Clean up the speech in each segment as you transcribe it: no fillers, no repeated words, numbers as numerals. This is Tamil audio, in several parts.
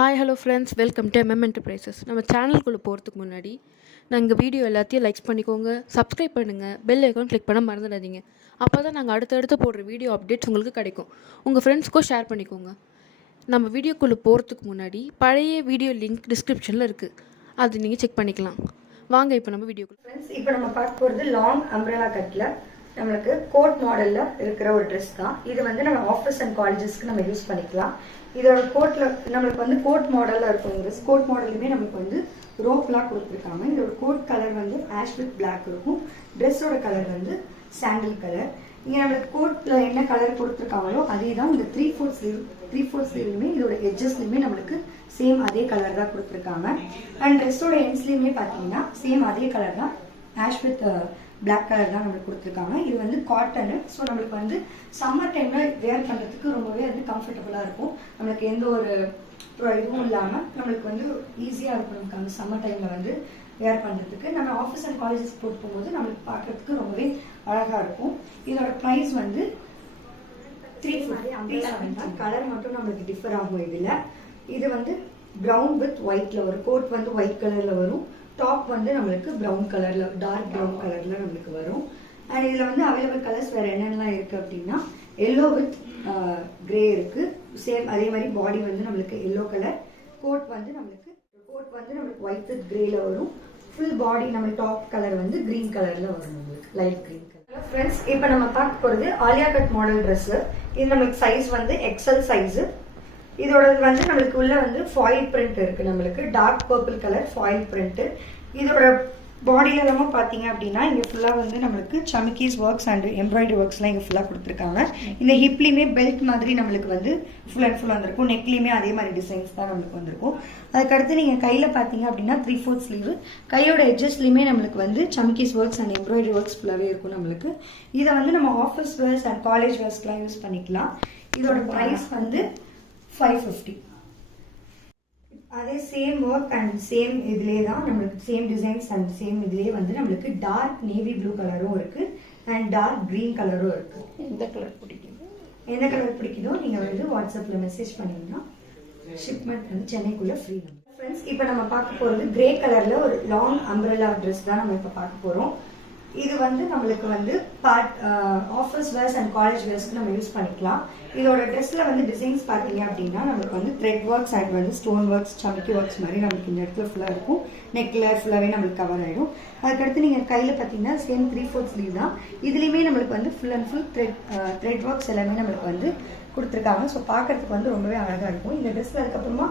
Hi hello friends, welcome to enterprises. நம்ம சேனலுக்குள்ளே போகிறதுக்கு முன்னாடி நாங்கள் வீடியோ எல்லாத்தையும் லைக்ஸ் பண்ணிக்கோங்க, சப்ஸ்கிரைப் பண்ணுங்கள், பெல் ஐக்கான் கிளிக் பண்ண மறந்துடாதீங்க. அப்போ தான் நாங்கள் அடுத்தடுத்து போடுற வீடியோ அப்டேட்ஸ் உங்களுக்கு கிடைக்கும். உங்கள் ஃப்ரெண்ட்ஸ்க்கும் ஷேர் பண்ணிக்கோங்க. நம்ம வீடியோக்குள்ளே போகிறதுக்கு முன்னாடி பழைய வீடியோ லிங்க் டிஸ்கிரிப்ஷனில் இருக்குது, அது நீங்கள் செக் பண்ணிக்கலாம். வாங்க இப்போ நம்ம வீடியோக்குள்ளே. ஃப்ரெண்ட்ஸ், இப்போ நம்ம பார்க்க போகிறது லாங் அம்ப்ரெலா கட்டில் நம்மளுக்கு கோட் மாடலில் இருக்கிற ஒரு ட்ரெஸ் தான். இது வந்து நம்ம ஆஃபீஸ் அண்ட் காலேஜஸ்க்கு நம்ம யூஸ் பண்ணிக்கலாம். இதோட கோட்டில் நம்மளுக்கு வந்து கோட் மாடலில் இருக்கும். ட்ரெஸ் கோட் மாடலுமே நம்மளுக்கு வந்து ரோப்லாம் கொடுத்துருக்காங்க. இதோட கோட் கலர் வந்து ஆஷ் வித் பிளாக் இருக்கும். ட்ரெஸ்ஸோட கலர் வந்து சாண்டில் கலர். இங்கே நம்மளுக்கு கோட்டில் என்ன கலர் கொடுத்துருக்காங்களோ அதே தான் இந்த த்ரீ ஃபோர்த் ஸ்லீவ்லையுமே இதோட எட்ஜஸ்லையுமே நம்மளுக்கு சேம் அதே கலர் தான் கொடுத்துருக்காங்க. அண்ட் ட்ரெஸ்ஸோட எண்ட்ஸ்லையுமே பார்த்தீங்கன்னா சேம் அதே கலர் தான், ஆஷ் வித் பிளாக் கலர் தான் நம்மளுக்கு கொடுத்துருக்காங்க. இது வந்து காட்டனு. ஸோ நம்மளுக்கு வந்து சம்மர் டைமில் வேர் பண்ணுறதுக்கு ரொம்பவே வந்து கம்ஃபர்டபுளாக இருக்கும். நம்மளுக்கு எந்த ஒரு இதுவும் இல்லாமல் நம்மளுக்கு வந்து ஈஸியாக இருக்கும். நமக்கு அந்த சம்மர் டைமில் வந்து வேர் பண்ணுறதுக்கு நம்ம ஆஃபீஸ் அண்ட் காலேஜஸ் போட்டு போகும்போது நம்மளுக்கு பார்க்குறதுக்கு ரொம்பவே அழகாக இருக்கும். இதோட ப்ரைஸ் வந்து 350 தான். கலர் மட்டும் நம்மளுக்கு டிஃபர் ஆகும். இதில் இது வந்து ப்ரௌன் வித் ஒயிட்டில் வரும். கோட் வந்து ஒயிட் கலரில் வரும். டாப் வந்து நம்மளுக்கு ப்ரௌன் கலர்ல, டார்க் ப்ரௌன் கலர்ல நம்மளுக்கு வரும். அண்ட் இதுல வந்து அவைலபிள் கலர்ஸ் வேற என்னென்னலாம் இருக்கு அப்படின்னா எல்லோ வித் கிரே இருக்கு. சேம் அதே மாதிரி பாடி வந்து நம்மளுக்கு எல்லோ கலர். கோட் வந்து நம்மளுக்கு ஒயிட் வித் கிரேல வரும். ஃபுல் பாடி நம்ம டாப் கலர் வந்து கிரீன் கலர்ல வரும், நம்மளுக்கு லைட் கிரீன் கலர். ஃப்ரெண்ட்ஸ், இப்போ நம்ம பார்க்க போறது ஆலியா கட் மாடல் ட்ரெஸ். இது நம்மளுக்கு சைஸ் வந்து எக்ஸல் சைஸ். இதோட வந்து நம்மளுக்கு உள்ள வந்து ஃபாயில் பிரிண்ட் இருக்கு. நம்மளுக்கு dark purple colour foil print. இதோட பாடியில எல்லாமே பார்த்தீங்க அப்படின்னா இங்கே ஃபுல்லாக வந்து நம்மளுக்கு சமிக்கீஸ் ஒர்க்ஸ் அண்ட் எம்ப்ராய்டரி ஒர்க்ஸ்லாம் இங்கே ஃபுல்லாக கொடுத்துருக்காங்க. இந்த ஹிப்லையுமே பெல்ட் மாதிரி நம்மளுக்கு வந்து ஃபுல் அண்ட் ஃபுல் வந்திருக்கும். நெக்லையுமே அதே மாதிரி டிசைன்ஸ் தான் நம்மளுக்கு வந்திருக்கும். அதுக்கடுத்து நீங்கள் கையில் பார்த்தீங்க அப்படின்னா 3/4 ஸ்லீவ். கையோட எட்ஜஸ்லையுமே நம்மளுக்கு வந்து சமிக்கீஸ் ஒர்க்ஸ் அண்ட் எம்ப்ராய்டரி ஒர்க்ஸ் ஃபுல்லாகவே இருக்கும் நம்மளுக்கு. இதை வந்து நம்ம ஆஃபீஸ் வேர்ஸ் அண்ட் காலேஜ் வேர்ஸ்க்குலாம் யூஸ் பண்ணிக்கலாம். இதோட ப்ரைஸ் வந்து 550. அதே சேம் ஒர்க் அண்ட் சேம் இதுலேயே தான் நம்மளுக்கு சேம் டிசைன்ஸ் அண்ட் சேம் இதுலேயே வந்து நம்மளுக்கு டார்க் நேவி ப்ளூ கலரும் இருக்கு அண்ட் டார்க் கிரீன் கலரும் இருக்கு. எந்த கலர் பிடிக்குதோ நீங்கள் வந்து வாட்ஸ்அப்பில் மெசேஜ் பண்ணீங்கன்னா ஷிப்மெண்ட் வந்து சென்னைக்குள்ளே ஃப்ரீ. ஃப்ரெண்ட்ஸ், இப்போ நம்ம பார்க்க போகிறது கிரே கலரில் ஒரு லாங் அம்ப்ரெலா ட்ரெஸ் தான் நம்ம இப்போ பார்க்க போகிறோம். இது வந்து நம்மளுக்கு வந்து ஆஃபீஸ் வேர்ஸ் அண்ட் காலேஜ் வேர்ஸ்க்கு நம்ம யூஸ் பண்ணிக்கலாம். இதோட ட்ரெஸ்ல வந்து டிசைன்ஸ் பார்த்தீங்க அப்படின்னா நம்மளுக்கு வந்து த்ரெட் ஒர்க்ஸ் அண்ட் வந்து ஸ்டோன் ஒர்க்ஸ், சமிக்கி ஒர்க்ஸ் மாதிரி நம்மளுக்கு இந்த இடத்துல ஃபுல்லாக இருக்கும். நெக்கில் ஃபுல்லாகவே நம்மளுக்கு கவர் ஆகிடும். அதுக்கடுத்து நீங்கள் கையில் பார்த்தீங்கன்னா சேம் 3/4 ஸ்லீவ் தான். இதுலேயுமே நம்மளுக்கு வந்து full and full thread works எல்லாமே நம்மளுக்கு வந்து கொடுத்துருக்காங்க. ஸோ பார்க்கறதுக்கு வந்து ரொம்பவே அழகாக இருக்கும் இந்த ட்ரெஸ்ல. அதுக்கப்புறமா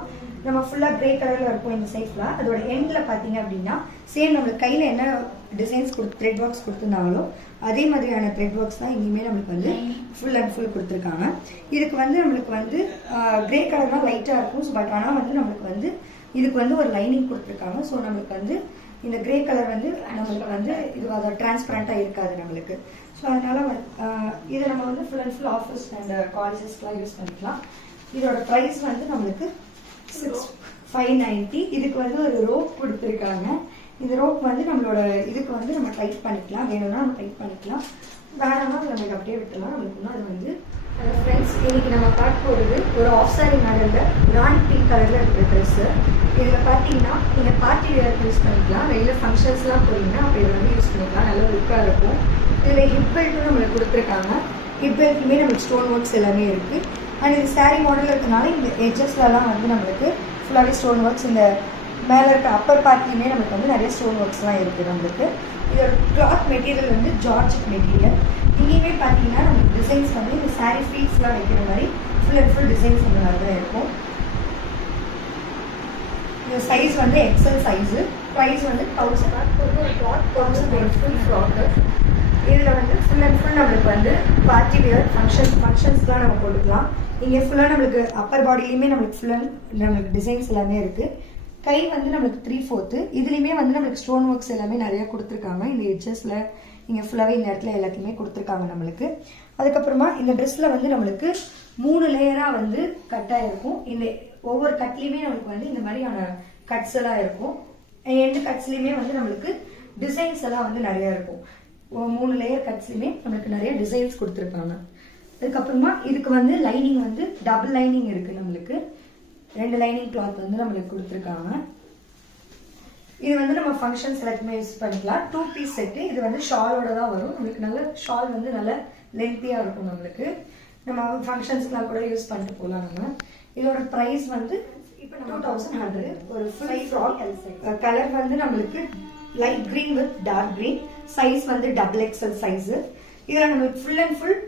நம்ம ஃபுல்லாக கிரே கலரில் இருக்கும் இந்த சைட்ல. அதோட எண்டில் பார்த்தீங்க அப்படின்னா சேம் நம்மளுக்கு கையில் என்ன டிசைன்ஸ் த்ரெட் ஒர்க்ஸ் கொடுத்துருந்தாங்களோ அதே மாதிரியான த்ரெட் ஒர்க்ஸ் தான் இங்கேயுமே நம்மளுக்கு வந்து ஃபுல் அண்ட் ஃபுல் கொடுத்துருக்காங்க. இதுக்கு வந்து நம்மளுக்கு வந்து கிரே கலர் தான் லைட்டாக இருக்கும். பட் ஆனால் வந்து நம்மளுக்கு வந்து இதுக்கு வந்து ஒரு லைனிங் கொடுத்துருக்காங்க. ஸோ நம்மளுக்கு வந்து இந்த கிரே கலர் வந்து நம்மளுக்கு வந்து இது அதை டிரான்ஸ்பரண்ட்டாக இருக்காது நம்மளுக்கு. ஸோ அதனால இதை நம்ம வந்து full and full office and காலேஜஸ்க்குலாம் யூஸ் பண்ணிக்கலாம். இதோட ப்ரைஸ் வந்து நம்மளுக்கு 590. இதுக்கு வந்து ஒரு ரோப் கொடுத்துருக்காங்க. இந்த ரோப் வந்து நம்மளோட இதுக்கு வந்து நம்ம டைட் பண்ணிக்கலாம். வேணும்னா நம்ம டைட் பண்ணிக்கலாம், வேணும்னா நம்மளுக்கு அப்படியே விட்டுலாம். நம்மளுக்கு இன்னும் அது வந்து ஃப்ரெண்ட்ஸ், இன்னைக்கு நம்ம பார்க்க போகிறது ஒரு ஆஃப் சாரி மாடலில் ராணி பிங்க் கலரில் இருக்கிற ட்ரெஸ்ஸு. இதில் பார்த்தீங்கன்னா நீங்கள் பார்ட்டி வேர் யூஸ் பண்ணிக்கலாம். வெளியில் ஃபங்க்ஷன்ஸ்லாம் போனீங்கன்னா அப்போ இதை வந்து யூஸ் பண்ணிக்கலாம். நல்ல லுக்காக இருக்கும். இதில் ஹிப் பெல்ட்டும் நம்மளுக்கு கொடுத்துருக்காங்க. ஹிப் பெல்ட்டுமே நம்மளுக்கு ஸ்டோன் ஒர்க்ஸ் எல்லாமே இருக்குது. அண்ட் இது சாரீ மாடலில் இருக்கிறதுனால இந்த எட்ஜஸ்லலாம் வந்து நம்மளுக்கு ஃபுல்லாகவே ஸ்டோன் ஒர்க்ஸ், இந்த மேலே இருக்க அப்பர் பார்ட்லேயுமே நம்மளுக்கு வந்து நிறைய ஸ்டோன் ஒர்க்ஸ்லாம் இருக்குது நம்மளுக்கு. இதோட கிளாத் மெட்டீரியல் வந்து ஜார்ஜெட் மெட்டீரியல். இங்கேயுமே பார்த்தீங்கன்னா நம்மளுக்கு டிசைன்ஸ் வந்து இந்த சாரீ ஃபீட்ஸ்லாம் வைக்கிற மாதிரி ஃபுல் அண்ட் ஃபுல் டிசைன்ஸ் அந்த மாதிரி தான் இருக்கும். இந்த சைஸ் வந்து எக்ஸல் சைஸு. ப்ரைஸ் வந்து 1000 ஃபுல் ஃப்ராக்கு. இதில் வந்து ஃபுல் அண்ட் ஃபுல் நம்மளுக்கு வந்து பார்ட்டி வேர் ஃபங்க்ஷன்ஸ்லாம் நம்ம போட்டுக்கலாம். இங்கே ஃபுல்லாக நம்மளுக்கு அப்பர் பாடியிலையுமே நம்மளுக்கு நம்மளுக்கு டிசைன்ஸ் எல்லாமே இருக்குது. கை வந்து நம்மளுக்கு 3/4. இதுலேயுமே வந்து நம்மளுக்கு ஸ்டோன் ஒர்க்ஸ் எல்லாமே நிறையா கொடுத்துருக்காங்க. இந்த எட்ஜஸில் இங்கே ஃபுல்லாகவே இந்த இடத்துல எல்லாத்தையுமே கொடுத்துருக்காங்க நம்மளுக்கு. அதுக்கப்புறமா இந்த ட்ரெஸ்ஸில் வந்து நம்மளுக்கு 3 லேயராக வந்து கட்டாக இருக்கும். இந்த ஒவ்வொரு கட்லேயுமே நம்மளுக்கு வந்து இந்த மாதிரியான கட்ஸ் எல்லாம் இருக்கும். எண்டு கட்ஸ்லேயுமே வந்து நம்மளுக்கு டிசைன்ஸ் எல்லாம் வந்து நிறையா இருக்கும். 3 லேயர் கட்ஸ்லையுமே நம்மளுக்கு நிறைய டிசைன்ஸ் கொடுத்துருப்பாங்க. அதுக்கப்புறமா இதுக்கு வந்து லைனிங் வந்து டபுள் லைனிங் இருக்குது நம்மளுக்கு. 2 லைனிங் கிளாத் வந்து நம்மளுக்கு கொடுத்துருக்காங்க. இது வந்து நம்ம ஃபங்க்ஷன்ஸ் எல்லாத்துக்குமே யூஸ் பண்ணிக்கலாம். 2 பீஸ் செட்டு. இது வந்து ஷாலோட தான் வரும். நம்மளுக்கு நல்ல ஷால் வந்து நல்ல லென்த்தியாக இருக்கும். நம்மளுக்கு நம்ம ஃபங்க்ஷன்ஸ்க்குலாம் கூட யூஸ் பண்ணிட்டு போகலாம். நம்ம இதோட ப்ரைஸ் வந்து இப்போ 2100. ஒரு ஃபுல் ஃப்ராக் கலர் வந்து நம்மளுக்கு light green with dark green. Size வந்து XXL சைஸு. இதில் நம்மளுக்கு ஃபுல் அண்ட் ஃபுல்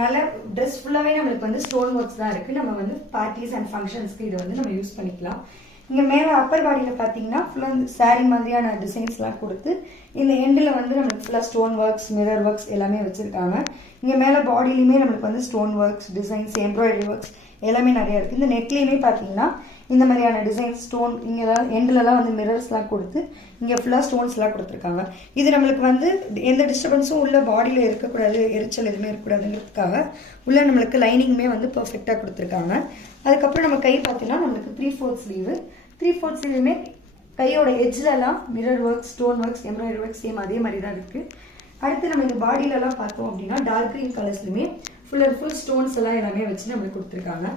நல்ல ட்ரெஸ் ஃபுல்லாகவே நம்மளுக்கு வந்து ஸ்டோன் ஒர்க்ஸ் தான் இருக்குது. நம்ம வந்து பார்ட்டிஸ் அண்ட் ஃபங்க்ஷன்ஸ்க்கு இதை வந்து நம்ம யூஸ் பண்ணிக்கலாம். இங்கே மேலே அப்பர் பாடியில் பார்த்தீங்கன்னா ஃபுல்லாக வந்து சாரீ மாதிரியான டிசைன்ஸ்லாம் கொடுத்து இந்த எண்டில் வந்து நம்மளுக்கு ஃபுல்லாக ஸ்டோன் ஒர்க்ஸ், மிரர் ஒர்க்ஸ் எல்லாமே வச்சுருக்காங்க. இங்கே மேலே பாடியிலையுமே நம்மளுக்கு வந்து stone works, designs, embroidery works எல்லாமே நிறையா இருக்குது. இந்த நெக்லேயுமே பார்த்தீங்கன்னா இந்த மாதிரியான டிசைன்ஸ் ஸ்டோன் இங்கெல்லாம் எண்ட்லலாம் வந்து மிரர்ஸ்லாம் கொடுத்து இங்கே ஃபுல்லாக ஸ்டோன்ஸ்லாம் கொடுத்துருக்காங்க. இது நம்மளுக்கு வந்து எந்த டிஸ்டர்பன்ஸும் உள்ள பாடியில் இருக்கக்கூடாது, எரிச்சல் எதுவுமே இருக்கக்கூடாதுங்கிறதுக்காக உள்ள நம்மளுக்கு லைனிங்குமே வந்து பர்ஃபெக்டாக கொடுத்துருக்காங்க. அதுக்கப்புறம் நம்ம கை பார்த்தீங்கன்னா நம்மளுக்கு 3/4 ஸ்லீவு. 3/4 ஸ்லீவுமே கையோட எட்ஜ்லலாம் mirror works, stone works, embroidery works same அதே மாதிரி தான் இருக்குது. அடுத்து நம்ம இந்த பாடியிலலாம் பார்த்தோம் அப்படின்னா டார்க் க்ரீன் கலர்ஸ்லையுமே ஃபுல் அண்ட் ஃபுல் ஸ்டோன்ஸ் எல்லாம் எல்லாமே வச்சு நம்மளுக்கு கொடுத்துருக்காங்க.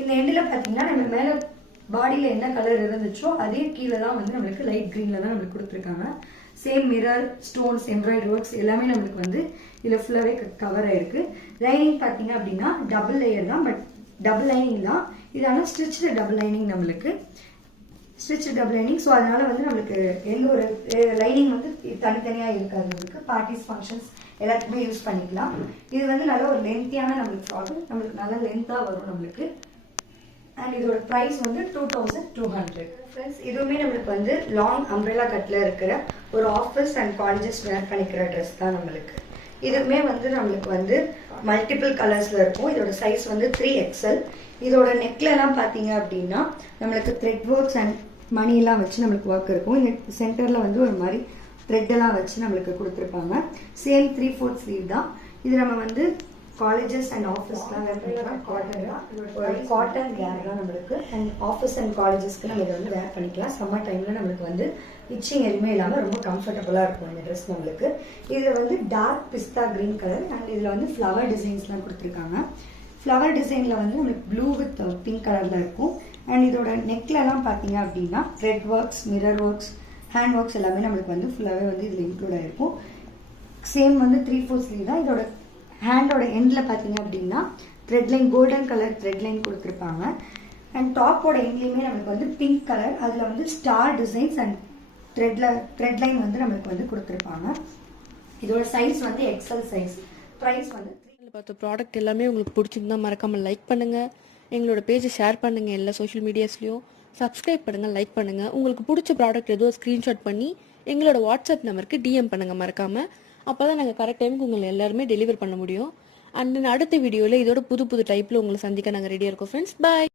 இந்த எண்டில் பார்த்தீங்கன்னா நம்ம மேலே பாடியில் என்ன கலர் இருந்துச்சோ அதே கீழே தான் வந்து நம்மளுக்கு லைட் க்ரீனில் தான் நம்மளுக்கு கொடுத்துருக்காங்க. Same mirror, stones, embroidery works எல்லாமே நம்மளுக்கு வந்து இதில் ஃபுல்லாகவே கவர் ஆயிருக்கு. லைனிங் பார்த்தீங்க அப்படின்னா டபுள் லேயர் தான், பட் டபுள் லைனிங் தான். இது ஆனால் ஸ்டிச்சு டபுள் லைனிங் நம்மளுக்கு ஸ்டிச்சு டபுள் லைனிங். ஸோ அதனால வந்து நம்மளுக்கு எந்த ஒரு லைனிங் வந்து தனித்தனியாக இருக்காது. நம்மளுக்கு பார்ட்டிஸ், ஃபங்க்ஷன்ஸ் எல்லாத்துக்குமே யூஸ் பண்ணிக்கலாம். இது வந்து நல்ல ஒரு லென்த்தியான நம்மளுக்கு ஃப்ராக், நம்மளுக்கு நல்லா லென்த்தாக வரும் நம்மளுக்கு. அண்ட் இதோட ப்ரைஸ் வந்து 2200. ஃப்ரெண்ட்ஸ், இதுவுமே நம்மளுக்கு வந்து லாங் அம்ப்ரெல்லா கட்டில் இருக்கிற ஒரு ஆஃபீஸ் அண்ட் காலேஜஸ் வேர் பண்ணிக்கிற ட்ரெஸ் தான் நம்மளுக்கு. இதுவுமே வந்து நம்மளுக்கு வந்து மல்டிபிள் கலர்ஸில் இருக்கும். இதோட சைஸ் வந்து 3XL. இதோட நெக்லெலாம் பார்த்தீங்க அப்படின்னா நம்மளுக்கு த்ரெட் ஒர்க்ஸ் அண்ட் மணியெல்லாம் வச்சு நம்மளுக்கு ஒர்க் இருக்கும். இந்த சென்டரில் வந்து ஒரு மாதிரி த்ரெட்டெல்லாம் வச்சு நம்மளுக்கு கொடுத்துருப்பாங்க. சேம் 3/4 ஸ்லீவ் தான். இது நம்ம வந்து காலேஜஸ் அண்ட் ஆஃபீஸ்லாம் வேர் பண்ணிக்கலாம். காட்டன் கேர் தான் நம்மளுக்கு. அண்ட் ஆஃபீஸ் அண்ட் காலேஜஸ்க்கு நம்ம இதை வந்து வேர் பண்ணிக்கலாம். சம்மர் டைமில் நம்மளுக்கு வந்து இச்சிங் எதுவுமே இல்லாமல் ரொம்ப கம்ஃபர்டபுளாக இருக்கும் இந்த ட்ரெஸ் நம்மளுக்கு. இதில் வந்து dark pista green colour and இதில் வந்து ஃப்ளவர் டிசைன்ஸ்லாம் கொடுத்துருக்காங்க. ஃப்ளவர் டிசைனில் வந்து நம்மளுக்கு ப்ளூ வித் பிங்க் கலரில் இருக்கும். அண்ட் இதோட நெக்லெலாம் பார்த்தீங்க அப்படின்னா thread works, mirror works, hand works எல்லாமே நம்மளுக்கு வந்து ஃபுல்லாகவே வந்து இதில் இன்க்ளூட் ஆகிருக்கும். சேம் வந்து 3/4 ஸ்லீவ் தான். இதோட ஹேண்டோட எண்டில் பார்த்தீங்க அப்படின்னா thread line, golden colour thread line கொடுத்துருப்பாங்க. அண்ட் டாப்போட எண்ட்லேயுமே நம்மளுக்கு வந்து பிங்க் கலர், அதில் வந்து star designs and thread line வந்து நம்மளுக்கு வந்து கொடுத்துருப்பாங்க. இதோட சைஸ் வந்து XL சைஸ். ப்ரைஸ் வந்து பார்த்த ப்ராடக்ட் எல்லாமே உங்களுக்கு பிடிச்சிருந்தா மறக்காமல் லைக் பண்ணுங்கள். எங்களோட பேஜை ஷேர் பண்ணுங்கள் எல்லா சோஷியல் மீடியாஸ்லையும். சப்ஸ்கிரைப் பண்ணுங்கள், லைக் பண்ணுங்கள். உங்களுக்கு பிடிச்ச ப்ராடக்ட் ஏதோ ஸ்க்ரீன்ஷாட் பண்ணி எங்களோட வாட்ஸ்அப் நம்பருக்கு DM பண்ணுங்கள் மறக்காமல். அப்போ தான் நாங்கள் கரெக்ட் டைமுக்கு உங்களை எல்லாருமே டெலிவர் பண்ண முடியும். அண்ட் அடுத்த வீடியோவில் இதோட புது டைப்பில் உங்களை சந்திக்க நாங்கள் ரெடியாக இருக்கோம் ஃப்ரெண்ட்ஸ். பாய்.